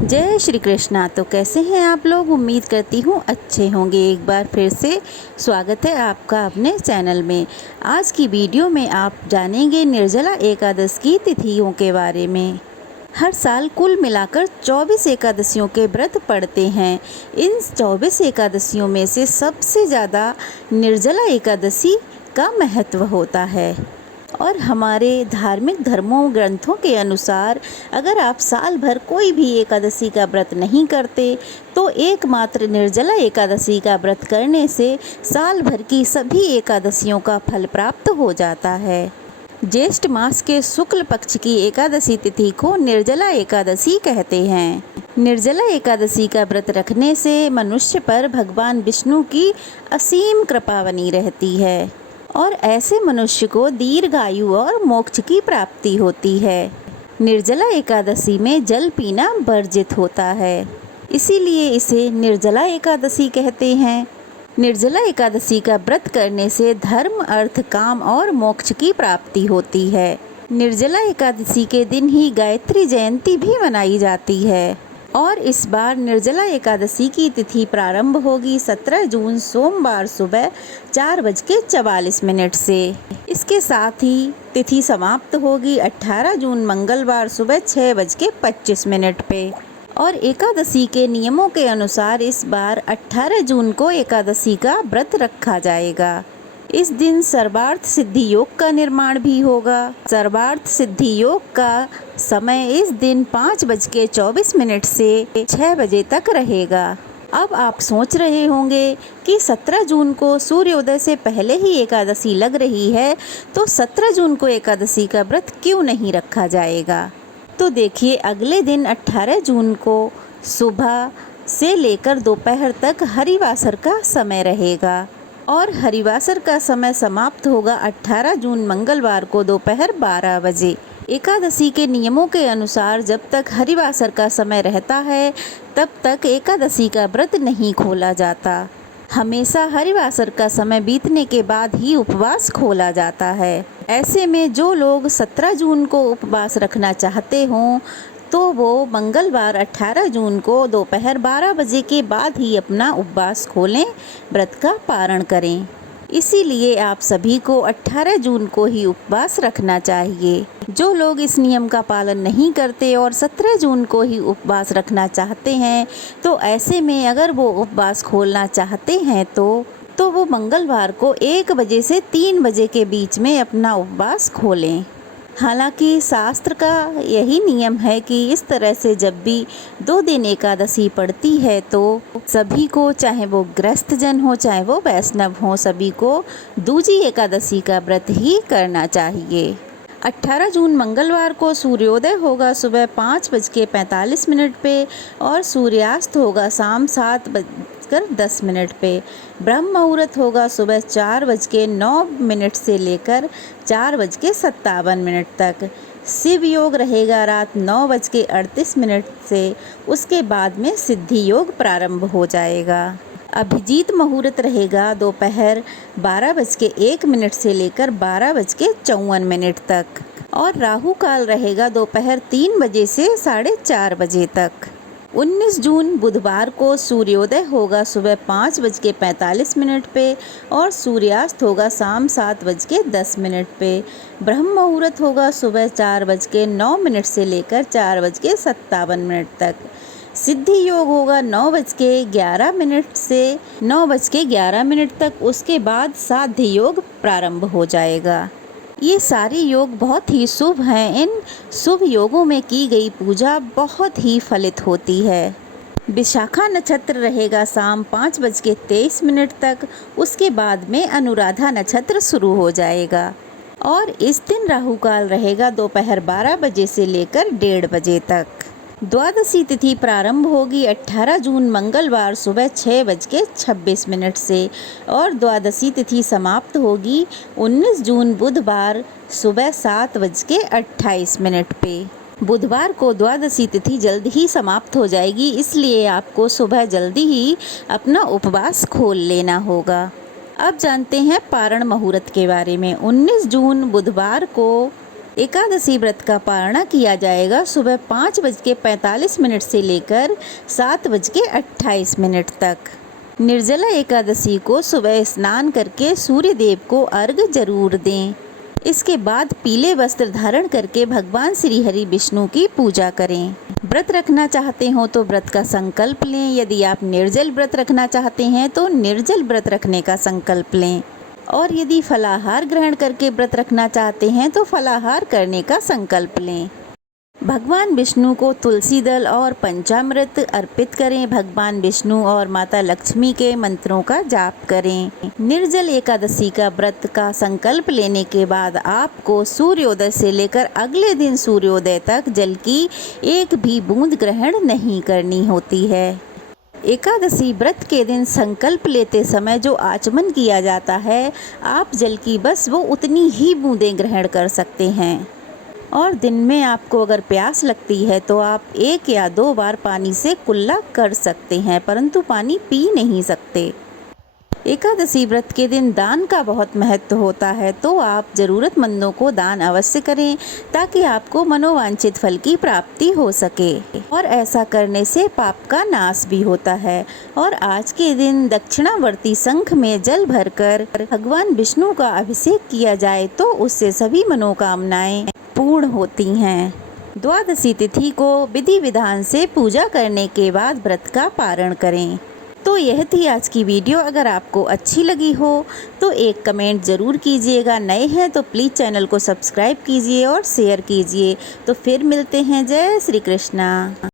जय श्री कृष्णा। तो कैसे हैं आप लोग? उम्मीद करती हूँ अच्छे होंगे। एक बार फिर से स्वागत है आपका अपने चैनल में। आज की वीडियो में आप जानेंगे निर्जला एकादश की तिथियों के बारे में। हर साल कुल मिलाकर 24 एकादशियों के व्रत पड़ते हैं। इन 24 एकादशियों में से सबसे ज़्यादा निर्जला एकादशी का महत्व होता है। और हमारे धार्मिक धर्मों ग्रंथों के अनुसार अगर आप साल भर कोई भी एकादशी का व्रत नहीं करते तो एकमात्र निर्जला एकादशी का व्रत करने से साल भर की सभी एकादशियों का फल प्राप्त हो जाता है। ज्येष्ठ मास के शुक्ल पक्ष की एकादशी तिथि को निर्जला एकादशी कहते हैं। निर्जला एकादशी का व्रत रखने से मनुष्य पर भगवान विष्णु की असीम कृपा बनी रहती है और ऐसे मनुष्य को दीर्घायु और मोक्ष की प्राप्ति होती है। निर्जला एकादशी में जल पीना वर्जित होता है, इसीलिए इसे निर्जला एकादशी कहते हैं। निर्जला एकादशी का व्रत करने से धर्म, अर्थ, काम और मोक्ष की प्राप्ति होती है। निर्जला एकादशी के दिन ही गायत्री जयंती भी मनाई जाती है और इस बार निर्जला एकादशी की तिथि प्रारंभ होगी 17 जून सोमवार सुबह 4:44 से। इसके साथ ही तिथि समाप्त होगी 18 जून मंगलवार सुबह 6:25 पे। और एकादशी के नियमों के अनुसार इस बार 18 जून को एकादशी का व्रत रखा जाएगा। इस दिन सर्वार्थ सिद्धि योग का निर्माण भी होगा। सर्वार्थ सिद्धि योग का समय इस दिन 5:24 से 6 बजे तक रहेगा। अब आप सोच रहे होंगे कि 17 जून को सूर्योदय से पहले ही एकादशी लग रही है, तो 17 जून को एकादशी का व्रत क्यों नहीं रखा जाएगा? तो देखिए, अगले दिन 18 जून को सुबह से लेकर दोपहर तक हरिवासर का समय रहेगा और हरिवासर का समय समाप्त होगा 18 जून मंगलवार को दोपहर 12 बजे। एकादशी के नियमों के अनुसार जब तक हरिवासर का समय रहता है तब तक एकादशी का व्रत नहीं खोला जाता। हमेशा हरिवासर का समय बीतने के बाद ही उपवास खोला जाता है। ऐसे में जो लोग 17 जून को उपवास रखना चाहते हों तो वो मंगलवार 18 जून को दोपहर 12 बजे के बाद ही अपना उपवास खोलें, व्रत का पारण करें। इसीलिए आप सभी को 18 जून को ही उपवास रखना चाहिए। जो लोग इस नियम का पालन नहीं करते और 17 जून को ही उपवास रखना चाहते हैं तो ऐसे में अगर वो उपवास खोलना चाहते हैं तो वो मंगलवार को 1 बजे से 3 बजे के बीच में अपना उपवास खोलें। हालांकि शास्त्र का यही नियम है कि इस तरह से जब भी 2 दिन एकादशी पड़ती है तो सभी को, चाहे वो गृहस्थ जन हो चाहे वो वैष्णव हो, सभी को दूजी एकादशी का व्रत ही करना चाहिए। 18 जून मंगलवार को सूर्योदय होगा सुबह 5:45 पे और सूर्यास्त होगा शाम 7:10 पे। ब्रह्म मुहूर्त होगा सुबह 4:09 से लेकर 4:57 तक। शिव योग रहेगा रात 9:38 से। उसके बाद में सिद्धि योग प्रारंभ हो जाएगा। अभिजीत मुहूर्त रहेगा दोपहर 12:01 से लेकर 12:54 तक और राहु काल रहेगा दोपहर 3 बजे से 4:30 बजे तक। 19 जून बुधवार को सूर्योदय होगा सुबह 5:45 पे और सूर्यास्त होगा शाम 7:10 पे। ब्रह्म मुहूर्त होगा सुबह 4:09 से लेकर 4:57 तक। सिद्धि योग होगा 9:11 से 9:11 तक। उसके बाद साध्य योग प्रारंभ हो जाएगा। ये सारे योग बहुत ही शुभ हैं। इन शुभ योगों में की गई पूजा बहुत ही फलित होती है। विशाखा नक्षत्र रहेगा शाम 5:23 तक। उसके बाद में अनुराधा नक्षत्र शुरू हो जाएगा और इस दिन राहु काल रहेगा दोपहर 12 बजे से लेकर 1:30 बजे तक। द्वादशी तिथि प्रारंभ होगी 18 जून मंगलवार सुबह 6:26 से और द्वादशी तिथि समाप्त होगी 19 जून बुधवार सुबह 7:28 पे। बुधवार को द्वादशी तिथि जल्द ही समाप्त हो जाएगी, इसलिए आपको सुबह जल्दी ही अपना उपवास खोल लेना होगा। अब जानते हैं पारण मुहूर्त के बारे में। 19 जून बुधवार को एकादशी व्रत का पारणा किया जाएगा सुबह 5:45 से लेकर 7:28 तक। निर्जला एकादशी को सुबह स्नान करके सूर्य देव को अर्घ जरूर दें। इसके बाद पीले वस्त्र धारण करके भगवान श्री हरि विष्णु की पूजा करें। व्रत रखना चाहते हो तो व्रत का संकल्प लें। यदि आप निर्जल व्रत रखना चाहते हैं तो निर्जल व्रत रखने का संकल्प लें, और यदि फलाहार ग्रहण करके व्रत रखना चाहते हैं तो फलाहार करने का संकल्प लें। भगवान विष्णु को तुलसी दल और पंचामृत अर्पित करें। भगवान विष्णु और माता लक्ष्मी के मंत्रों का जाप करें। निर्जल एकादशी का व्रत का संकल्प लेने के बाद आपको सूर्योदय से लेकर अगले दिन सूर्योदय तक जल की एक भी बूंद ग्रहण नहीं करनी होती है। एकादशी व्रत के दिन संकल्प लेते समय जो आचमन किया जाता है, आप जल की बस वो उतनी ही बूंदें ग्रहण कर सकते हैं, और दिन में आपको अगर प्यास लगती है तो आप 1 या 2 बार पानी से कुल्ला कर सकते हैं, परंतु पानी पी नहीं सकते। एकादशी व्रत के दिन दान का बहुत महत्व होता है, तो आप ज़रूरतमंदों को दान अवश्य करें ताकि आपको मनोवांछित फल की प्राप्ति हो सके, और ऐसा करने से पाप का नाश भी होता है। और आज के दिन दक्षिणावर्ती शंख में जल भरकर भगवान विष्णु का अभिषेक किया जाए तो उससे सभी मनोकामनाएं पूर्ण होती हैं। द्वादशी तिथि को विधि विधान से पूजा करने के बाद व्रत का पारण करें। तो यह थी आज की वीडियो। अगर आपको अच्छी लगी हो तो एक कमेंट ज़रूर कीजिएगा। नए हैं तो प्लीज़ चैनल को सब्सक्राइब कीजिए और शेयर कीजिए। तो फिर मिलते हैं। जय श्री कृष्णा।